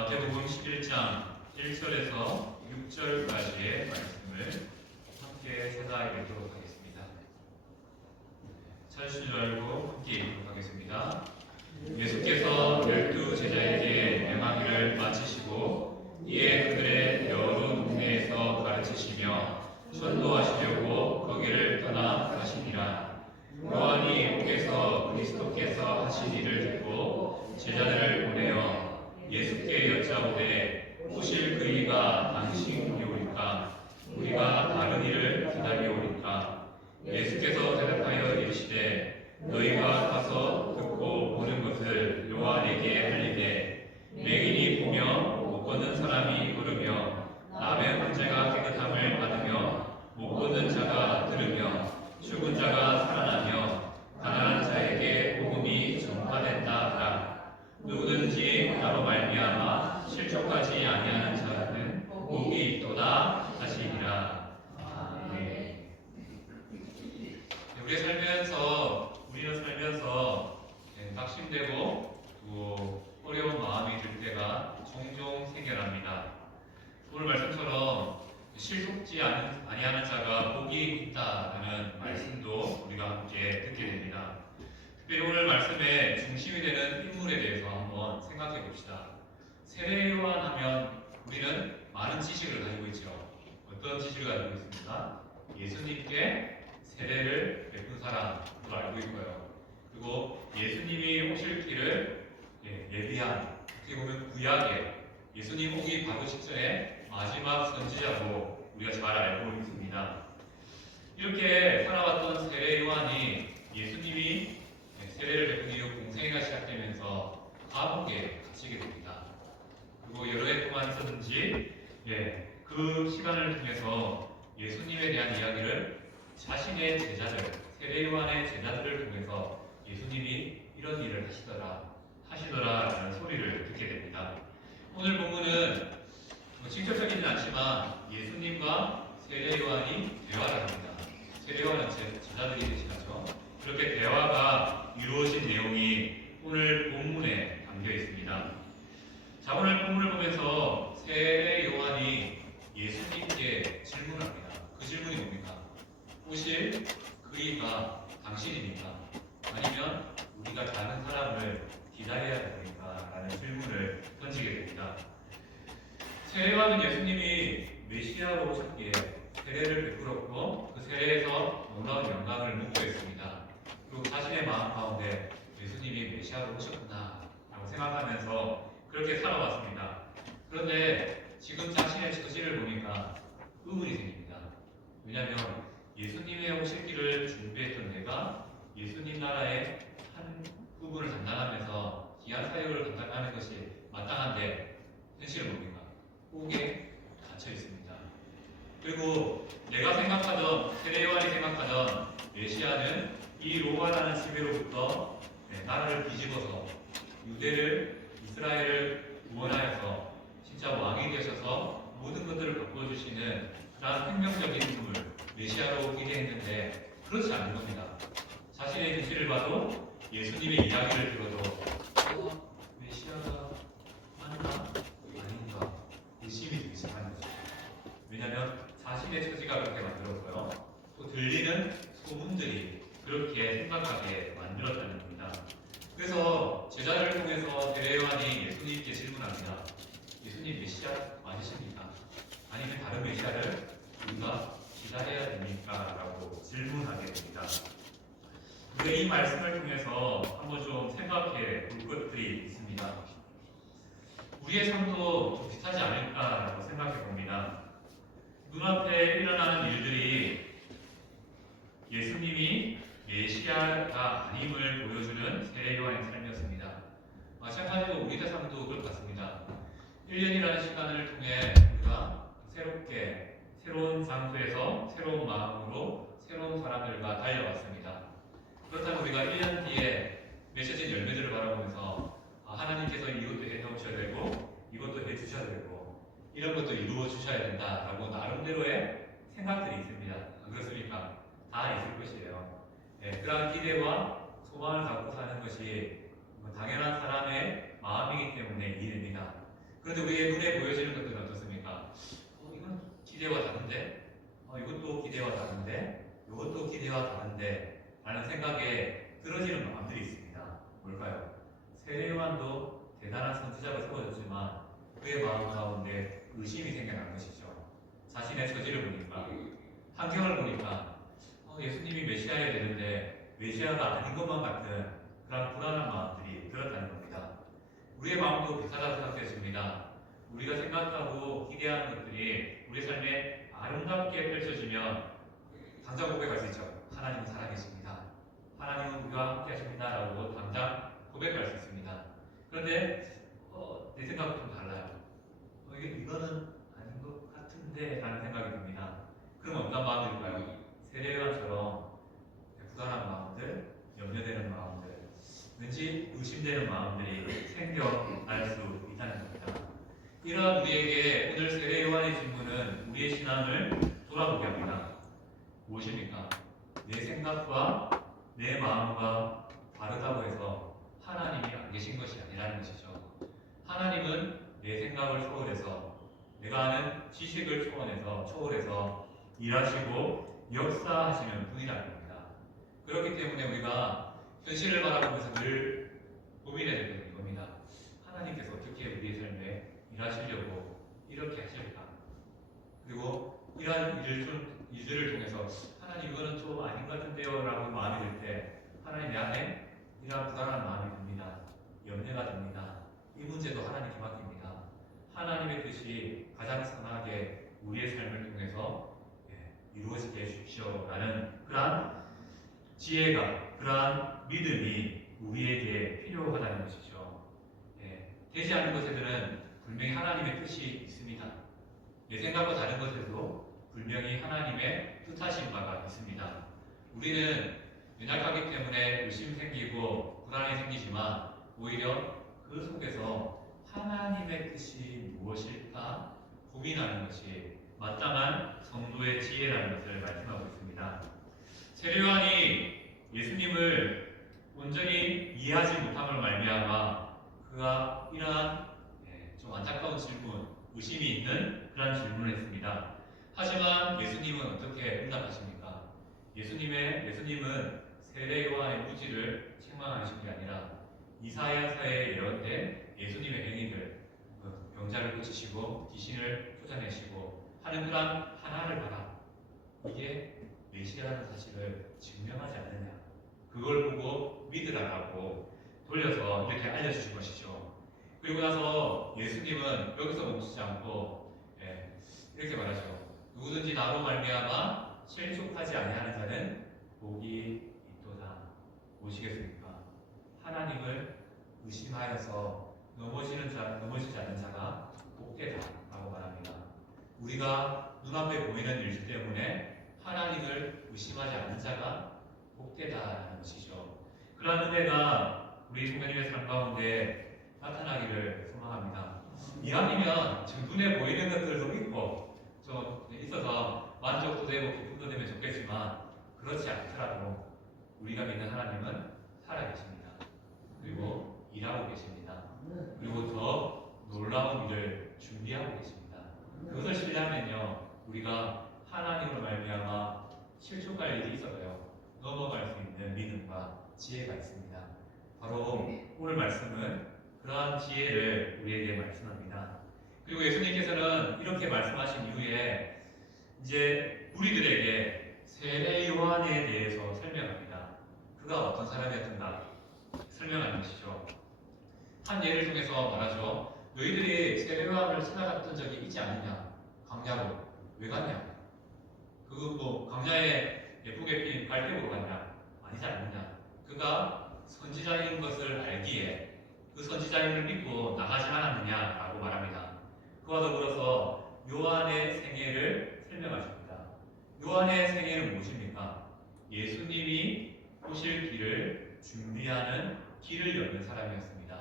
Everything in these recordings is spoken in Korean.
마태복음 11장 1절에서 6절까지의 말씀을 함께 찾아보도록 하겠습니다. 찾으신 줄 알고 함께 읽도록 하겠습니다. 예수께서 12제자에게 명하기를 마치시고 이에 그들의 여러 동네에서 가르치시며 전도하시려고 거기를 떠나 가시니라. 요한이 옥에서 그리스도께서 하신 일을 듣고 제자들을 보내어 예수께 여짜오되 오실 그이가 당신이 오리까 우리가 다른 이를 기다리오리까. 예수께서 대답하여 이르시되 너희가 가서 듣고 보는 것을 요한에게 알리되 맹인이 보며 못 걷는 사람이 걸으며 남의 문제가 깨끗함을 받으며 못 걷는 자가 들으며 죽은 자가 살아나며 가난한 자에게 복음이 전파된다 하라. 누구든지 나로 말미암아 실족하지 아니하는 자는 복이 있도다 하시니라. 아멘. 우리는 살면서 낙심되고 또 어려운 마음이 들 때가 종종 생겨납니다. 오늘 말씀처럼 실속지 아니하는 자가 복이 있다라는 말씀도 우리가 함께 듣게 됩니다. 특별히 오늘 말씀의 중심이 되는 인물에 대해서 한번 생각해 봅시다. 세례 요한 하면 우리는 많은 지식을 가지고 있죠. 어떤 지식을 가지고 있습니까? 예수님께 세례를 베푼 사람으로 알고 있고요. 그리고 예수님이 오실 길을 예비한, 어떻게 보면 구약의 예수님 오기 바로 직전에 마지막 선지자로 우리가 잘 알고 있습니다. 이렇게 살아왔던 세례 요한이 예수님이 세례를 베푼 이후 공생애가 시작되면서 감옥에 갇히게 됩니다. 그리고 여러 해 동안 있었는지 그 시간을 통해서 예수님에 대한 이야기를 자신의 제자들, 세례 요한의 제자들을 통해서 예수님이 이런 일을 하시더라라는 소리를 듣게 됩니다. 오늘 본문은 직접적이진 않지만 예수님과 세례 요한이 대화를 합니다. 세례 요한은 제자들이 되시죠. 그렇게 대화가 이루어진 내용이 오늘 본문에 담겨 있습니다. 자, 오늘 본문을 보면서 세례 요한이 예수님께 질문합니다. 그 질문이 뭡니까? 오실 그이가 당신입니까? 아니면 우리가 다른 사람을 기다려야 됩니까? 라는 질문을 던지게 됩니다. 세례 요한은 예수님이 메시아로 오셨기에 세례를 베풀었고 그 세례에서 놀라운 영광을 누구했습니다. 그리고 자신의 마음 가운데 예수님이 메시아로 오셨구나 라고 생각하면서 그렇게 살아왔습니다. 그런데 지금 자신의 처지를 보니까 의문이 생깁니다. 왜냐하면 예수님의 오실 길을 준비했던 내가 예수님 나라의 한 부분을 담당하면서 귀한 사역을 감당하는 것이 마땅한데 현실은 뭡니까? 옥에 갇혀 있습니다. 그리고 내가 생각하던, 세례 요한이 생각하던 메시아는 이 로마라는 지배로부터 나라를 뒤집어서 이스라엘을 구원하여서 진짜 왕이 되셔서 모든 것들을 바꿔주시는 그런 혁명적인 인물, 메시아로 기대했는데 그렇지 않은 겁니다. 자신의 현실을 봐도 예수님의 이야기를 들어도 메시아가 맞나? 아닌가? 의심이 들기 시작하는 거죠. 왜냐하면 자신의 처지가 그렇게 만들었고요. 또 들리는 소문들이 그렇게 생각하게 만들었다는 겁니다. 그래서 제자들을 통해서 세례 요한이 예수님께 질문합니다. 예수님 메시아 맞으십니까? 아니면 다른 메시아를 우리가 기다려야 됩니까? 라고 질문하게 됩니다. 우리가 이 말씀을 통해서 한번 좀 생각해 볼 것들이 있습니다. 우리의 삶도 좀 비슷하지 않을까라고 생각해 봅니다. 눈앞에 일어나는 일들이 예수님이 메시아가 아님을 보여주는 세례 요한의 삶이었습니다. 마찬가지로 우리의 삶도 그럴 것 같습니다. 1년이라는 시간을 통해 우리가 새로운 장소에서 새로운 마음으로 새로운 사람들과 달려왔습니다. 그렇다면 우리가 1년 뒤에 맺혀진 열매들을 바라보면서 하나님께서 이것도 해놓으셔야 되고 이것도 해주셔야 되고 이런 것도 이루어 주셔야 된다라고 나름대로의 생각들이 있습니다. 안 그렇습니까? 다 있을 것이에요. 그러한 기대와 소망을 갖고 사는 것이 당연한 사람의 마음이기 때문에 이해됩니다. 그런데 우리의 눈에 보여지는 것들은 어떻습니까? 이건 기대와 다른데, 이것도 기대와 다른데, 이것도 기대와 다른데 라는 생각에 들어지는 마음들이 있습니다. 뭘까요? 세례요한도 대단한 선지자로 세워졌지만 그의 마음 가운데 의심이 생겨난 것이죠. 자신의 처지를 보니까, 환경을 보니까 예수님이 메시아여야 되는데 메시아가 아닌 것만 같은 그런 불안한 마음들이 들었다는 겁니다. 우리의 마음도 비슷하다고 생각했습니다. 우리가 생각하고 기대하는 것들이 우리 삶에 아름답게 펼쳐지면 당장 고백할 수 있죠. 하나님은 살아계십니다. 하나님은 우리와 함께 하십니다. 라고 당장 고백할 수 있습니다. 그런데 내 생각은 좀 달라요. 이거는 아닌 것 같은데 라는 생각이 듭니다. 그럼 어떤 마음일까요? 세례요한처럼 불안한 마음들, 염려되는 마음들, 왠지 의심되는 마음들이 생겨날 수 있다는 겁니다. 이러한 우리에게 오늘 세례요한의 질문은 우리의 신앙을 돌아보게 합니다. 무엇입니까? 내 생각과 내 마음과 다르다고 해서 하나님이 안 계신 것이 아니라는 것이죠. 하나님은 내 생각을 초월해서, 내가 아는 지식을 초월해서 일하시고 역사하시는 분이라는 겁니다. 그렇기 때문에 우리가 현실을 바라보면서 늘 고민해야 되는 이겁니다. 하나님께서 어떻게 우리의 삶에 일하시려고 이렇게 하실까? 그리고 이러한 일들을 통해서 하나님 이거는 좀 아닌 것 같은데요 라고 마음이 들 때 하나님 내 안에 이러한 불안한 마음이 듭니다. 염려가 듭니다. 이 문제도 하나님께 맡깁니다. 하나님의 뜻이 가장 선하게 우리의 삶을 통해서 이루어지게 해주십시오 라는 그러한 지혜가, 그러한 믿음이 우리에게 필요하다는 것이죠. 되지 않는 것에는 분명히 하나님의 뜻이 있습니다. 내 생각과 다른 것에도 분명히 하나님의 뜻하신 바가 있습니다. 우리는 연약하기 때문에 의심이 생기고 불안이 생기지만 오히려 그 속에서 하나님의 뜻이 무엇일까 고민하는 것이 마땅한 성도의 지혜라는 것을 말씀하고 있습니다. 세례요한이 예수님을 온전히 이해하지 못함을 말미암아 그가 이러한 좀 안타까운 질문, 의심이 있는 그런 질문을 했습니다. 하지만 예수님은 어떻게 응답하십니까? 예수님은 세례요한의 무지를 책망하신 게 아니라 이사야서에 예언된 예수님의 행위들, 병자를 고치시고 귀신을 쫓아내시고 하는 그런 하나를 봐라. 이게 메시아라는 사실을 증명하지 않느냐. 그걸 보고 믿으라고 돌려서 이렇게 알려주신 것이죠. 그리고 나서 예수님은 여기서 멈추지 않고 이렇게 말하죠. 누구든지 나로 말미암아 실족하지 아니하는 자는 복이 있도다. 보시겠습니까? 하나님을 의심하여서 넘어지지 않는 자가 복되다라고 말합니다. 우리가 눈앞에 보이는 일 때문에 하나님을 의심하지 않는 자가 복되다라는 것이죠. 그러한 은혜가 우리 성도님의 삶 가운데 나타나기를 소망합니다. 이왕이면 지금 눈에 보이는 것들도 있고 좀 있어서 만족도 되고 기쁨도 되면 좋겠지만 그렇지 않더라도 우리가 믿는 하나님은 살아계십니다. 그리고 일하고 계십니다. 그리고 더 놀라운 일을 준비하고 계십니다. 그것을 신뢰하면요 우리가 하나님으로 말미암아 실족할 일이 있어도요 넘어갈 수 있는 믿음과 지혜가 있습니다. 바로 오늘 말씀은 그러한 지혜를 우리에게 말씀합니다. 그리고 예수님께서는 이렇게 말씀하신 이후에 이제 우리들에게 세례 요한에 대해서 설명합니다. 그가 어떤 사람이었던가 설명하는 것이죠. 한 예를 통해서 말하죠. 너희들이 세례 요한을 찾아갔던 적이 있지 않느냐? 광야로 왜 갔냐? 광야에 예쁘게 핀 갈대보러 갔냐? 아니지 않느냐? 그가 선지자인 것을 알기에 그 선지자임을 믿고 나가지 않았느냐라고 말합니다. 그와 더불어서 요한의 생애를 설명하십니다. 요한의 생애는 무엇입니까? 예수님이 오실 길을 준비하는 길을 여는 사람이었습니다.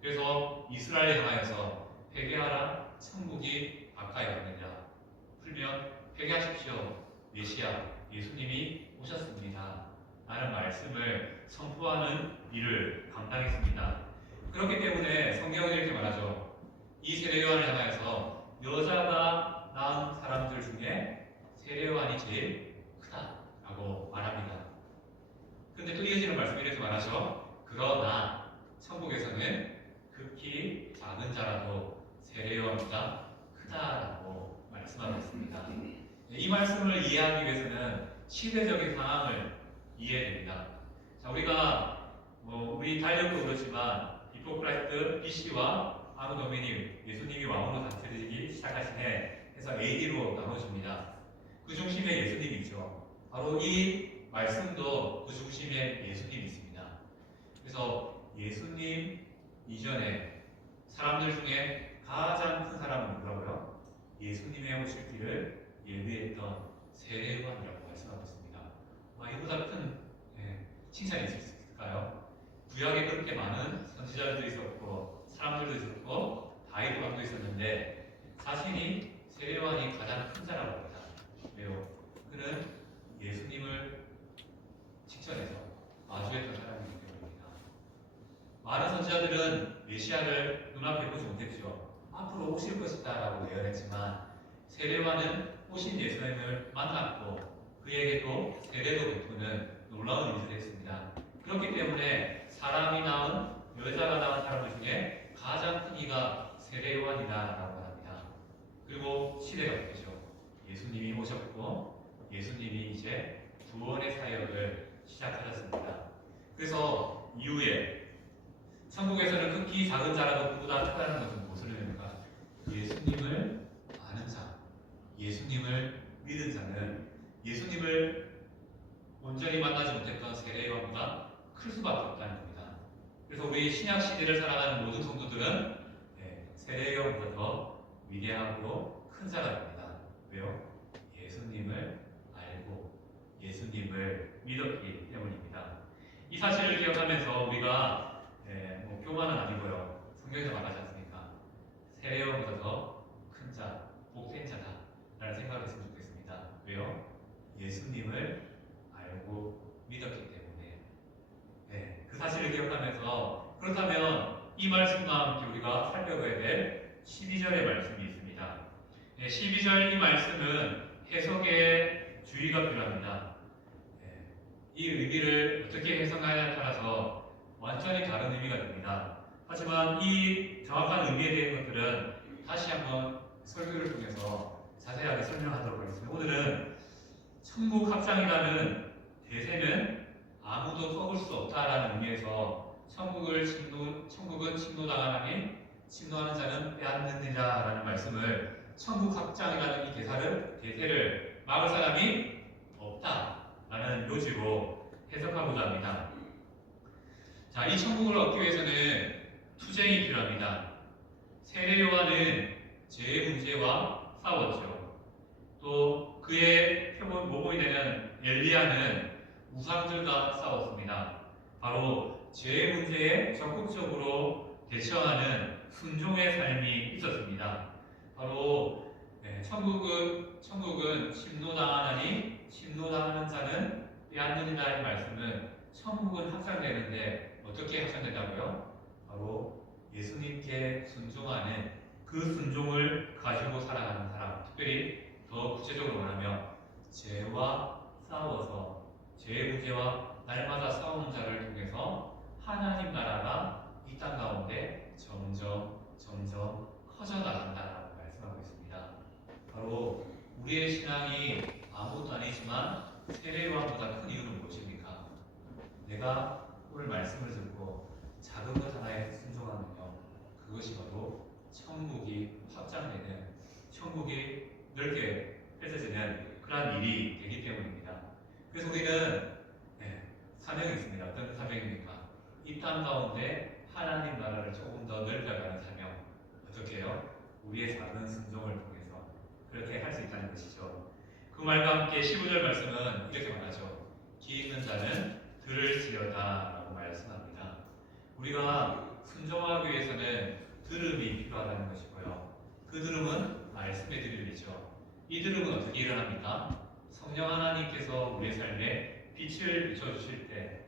그래서 이스라엘에 향하여서 회개하라, 천국이 가까이 왔느니라. 풀면 회개하십시오. 메시아 예수님이 오셨습니다. 라는 말씀을 선포하는 일을 감당했습니다. 그렇기 때문에 성경은 이렇게 말하죠. 이 세례요한을 향하여서 여자가 낳은 사람들 중에 세례요한이 제일 크다라고 말합니다. 근데 또 이어지는 말씀이 이렇게 말하죠. 그러나 천국에서는 극히 작은 자라도 세례요한보다 크다라고 말씀하고 있습니다. 이 말씀을 이해하기 위해서는 시대적인 상황을 이해해야 됩니다. 자, 우리가 우리 달력도 그렇지만 비포 크라이스트 BC와 아노 도미니 예수님이 왕으로 다스리기 시작하신 해 해서 AD로 나눠집니다. 그 중심에 예수님이 있죠. 바로 이 말씀도 그 중심에 예수님이 있습니다. 그래서 예수님 이전에 사람들 중에 가장 큰 사람은 누구라고요? 예수님의 오실 길을 예비했던 세례요한이라고 말씀하고 있습니다. 이보다 큰 칭찬이 있을 수 있을까요? 구약에 그렇게 많은 선지자들도 있었고 사람들도 있었고 다윗 왕도 있었는데 자신이 세례요한이 가장 큰 자라고 합니다. 왜요? 그는 예수님을 직전에서 마주했던 사람이기 때문입니다. 많은 선지자들은 메시아를 눈앞에 보지 못했죠. 앞으로 오실 것이다 라고 예언했지만 세례요한은 오신 예수님을 만났고 그에게도 세례도 베푸는 놀라운 일을 했습니다. 그렇기 때문에 사람이 낳은 여자가 낳은 사람들 중에 가장 큰 이가 세례요한이다라고 합니다. 그리고 시대가 바뀌죠. 예수님이 오셨고 예수님이 이제 구원의 사역을 시작하셨습니다. 그래서 이후에 천국에서는 극히 작은 자라도 그보다 크다는 것은 무엇을 의미합니까? 예수님을 아는 자, 예수님을 믿은 자는 예수님을 온전히 만나지 못했던 세례요한보다 클 수밖에 없다는 겁니다. 그래서 우리 신약 시대를 살아가는 모든 성도들은 세례요한보다 더 위대하고 큰 자가 됩니다. 왜요? 예수님을 알고 예수님을 믿었기 때문입니다. 이 사실을 기억하면서 우리가 교만은 아니고요. 성경에서 말하지 않습니까? 세례요한보다 더 큰 자, 복된 자다 라는 생각을 했으면 좋겠습니다. 왜요? 예수님을 알고 믿었기 때문에. 그 사실을 기억하면서 그렇다면 이 말씀과 함께 우리가 살펴봐야 될 12절의 말씀이 있습니다. 12절 이 말씀은 해석의 주의가 필요합니다. 이 의미를 어떻게 해석하냐에 따라서 완전히 다른 의미가 됩니다. 하지만 이 정확한 의미에 대한 것들은 다시 한번 설교를 통해서 자세하게 설명하도록 하겠습니다. 오늘은 천국 합장이라는 대세는 아무도 꺾을 수 없다라는 의미에서 천국은 침노당하나니 침노하는 자는 빼앗느니라라는 말씀을 천국 합장이라는 이 대세를 막을 사람이 없다라는 요지로 해석하고자 합니다. 자, 이 천국을 얻기 위해서는 투쟁이 필요합니다. 세례요한은 죄의 문제와 싸웠죠. 또 그의 모범이 되는 엘리야는 우상들과 싸웠습니다. 바로 죄의 문제에 적극적으로 대처하는 순종의 삶이 있었습니다. 바로 천국은 침노당하나니 침노당하는 자는 빼앗느니라는 말씀은 천국은 확장되는데 어떻게 확장된다고요? 바로 예수님께 순종하는 그 순종을 가지고 살아가는 사람, 특별히 더 구체적으로 말하면 죄와 싸워서 죄의 문제와 날마다 싸우는 자를 통해서 하나님 나라가 이 땅 가운데 점점 커져나간다라고 말씀하고 있습니다. 바로 우리의 신앙이 아무것도 아니지만 세례요한보다 큰 이유는 무엇입니까? 내가 오늘 말씀을 듣고 작은 것 하나에 순종하면요, 그것이 바로 천국이 확장되는, 천국이 넓게 펼쳐지는 그러한 일이 되기 때문입니다. 그래서 우리는 사명이 있습니다. 어떤 사명입니까? 이 땅 가운데 하나님 나라를 조금 더 넓혀가는 사명. 어떻게 해요? 우리의 작은 순종을 통해서 그렇게 할 수 있다는 것이죠. 그 말과 함께 15절 말씀은 이렇게 말하죠. 기 있는 자는 들을지어다 라고 말씀합니다. 우리가 순종하기 위해서는 들음이 필요하다는 것이고요. 그 들음은 말씀의 들음이죠. 이 들음은 어떻게 일어납니까? 성령 하나님께서 우리의 삶에 빛을 비춰주실 때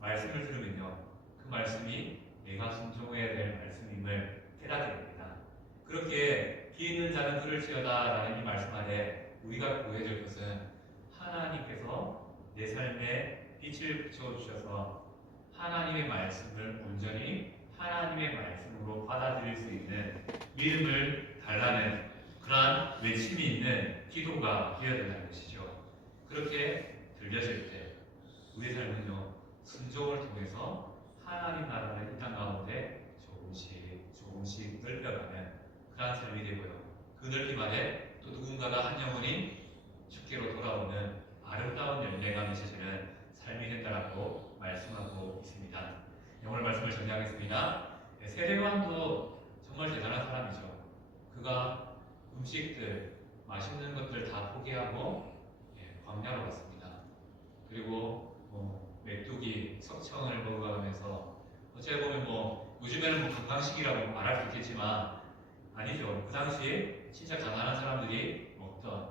말씀을 들으면요, 그 말씀이 내가 순종해야 될 말씀임을 깨닫게 됩니다. 그렇게 비 있는 자는 들을지어다라는 이 말씀 아래 우리가 구해질 것은 하나님께서 내 삶에 빛을 비춰주셔서 하나님의 말씀을 온전히 하나님의 말씀으로 받아들일 수 있는 믿음을 달라는 그러한 외침이 있는 기도가 되어야 된다는 것이죠. 그렇게 들려질 때 우리 삶은요, 순종을 통해서 하나님 나라를 이 땅 가운데 조금씩 넓혀가는 그러한 삶이 되고요. 그 넓힘 아래 또 누군가가 한 영혼이 주께로 돌아오는 아름다운 열매가 맺혀지는 삶이 된다라고 말씀하고 있습니다. 오늘 말씀을 정리하겠습니다. 세례요한도 정말 대단한 사람이죠. 그가 음식들, 맛있는 것들 다 포기하고 광야로 갔습니다. 그리고 메뚜기, 석청을 먹어가면서 어찌 보면 요즘에는 건강식이라고 말할 수 있겠지만 아니죠. 그 당시에 진짜 가난한 사람들이 먹던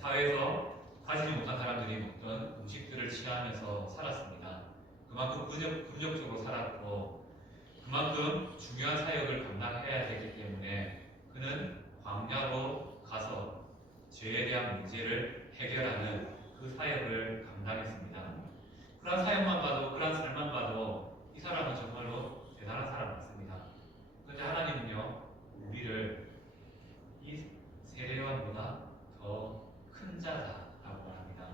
사회에서 가지지 못한 사람들이 먹던 음식들을 취하면서 살았습니다. 그만큼 근력적으로 살았고 그만큼 중요한 사역을 감당해야 되기 때문에 그는 광야로 가서 죄에 대한 문제를 해결하는 그 사역을 감당했습니다. 그런 사역만 봐도, 그런 삶만 봐도 이 사람은 정말로 대단한 사람 같습니다. 그런데 하나님은요, 우리를 이 세례요한보다 더 큰 자다라고 말합니다.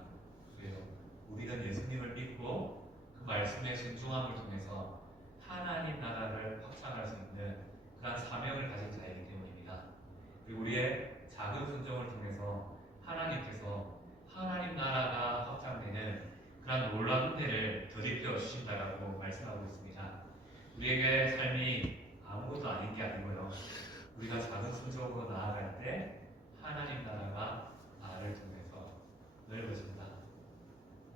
그래요. 우리는 예수님을 믿고 그 말씀의 순종함을 통해서 하나님 나라를 확장할 수 있는 그런 사명을 가진 자이기 때문입니다. 그리고 우리의 작은 순종을 통해서 하나님께서 하나님 나라가 확장되는 그런 놀라운 은혜를 더입혀 주신다라고 말씀하고 있습니다. 우리에게 삶이 아무것도 아닌 게 아니고요. 우리가 작은 순종으로 나아갈 때 하나님 나라가 나를 통해서 넓어진다.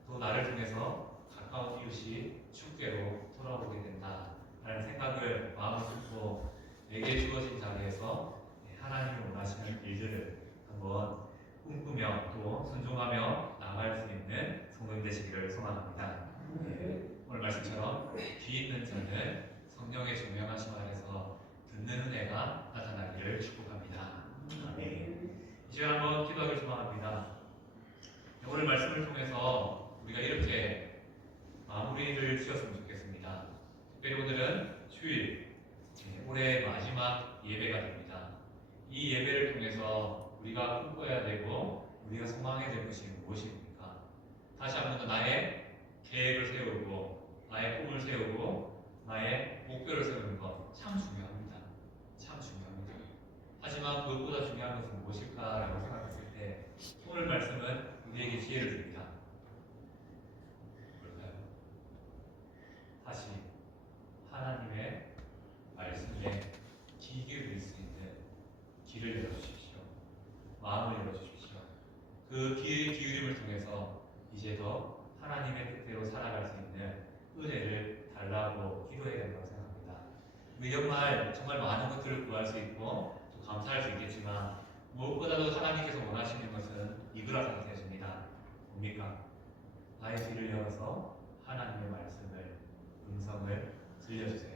또 나를 통해서 가까운 이웃이 주께로 돌아오게 된다라는 생각을 마음을 품고 내게 주어진 자리에서 하나님이 원하시는 일들을 한번 꿈꾸며 또 순종하며 나아갈 수 있는 성도님 되시기를 소망합니다. 오늘 말씀처럼 비 있는 자는 성령의 조명하심 아래서 듣는 은혜가 나타나기를 축복합니다. 아멘. 이 시간 한번 기도하기를 소망합니다. 오늘 말씀을 통해서 우리가 이렇게 마무리를 지었으면 좋겠습니다. 특별히 오늘은 주일, 올해의 마지막 예배가 됩니다. 이 예배를 통해서 우리가 꿈꿔야 되고 우리가 소망해야 될 것이 무엇입니까? 다시 한 번 더 나의 계획을 세우고 나의 꿈을 세우고 나의 목표를 세우는 것 참 중요합니다. 참 중요합니다. 하지만 그것보다 중요한 것은 무엇일까라고 생각했을 때 오늘 말씀은 우리에게 지혜를 줍니다. 뭘까요? 다시 하나님의 말씀에 귀 기울일 수 있는 길을 열어주십시오. 마음을 열어주십시오. 그 귀의 기울임을 통해서 이제 더 하나님의 뜻대로 살아갈 수 있는 은혜를 달라고 기도해야 된다고 생각합니다. 우리 정말 많은 것들을 구할 수 있고 또 감사할 수 있겠지만 무엇보다도 하나님께서 원하시는 것은 이거라 생각해집니다. 뭡니까? 나의 귀를 열어서 하나님의 말씀을, 음성을 들려주세요.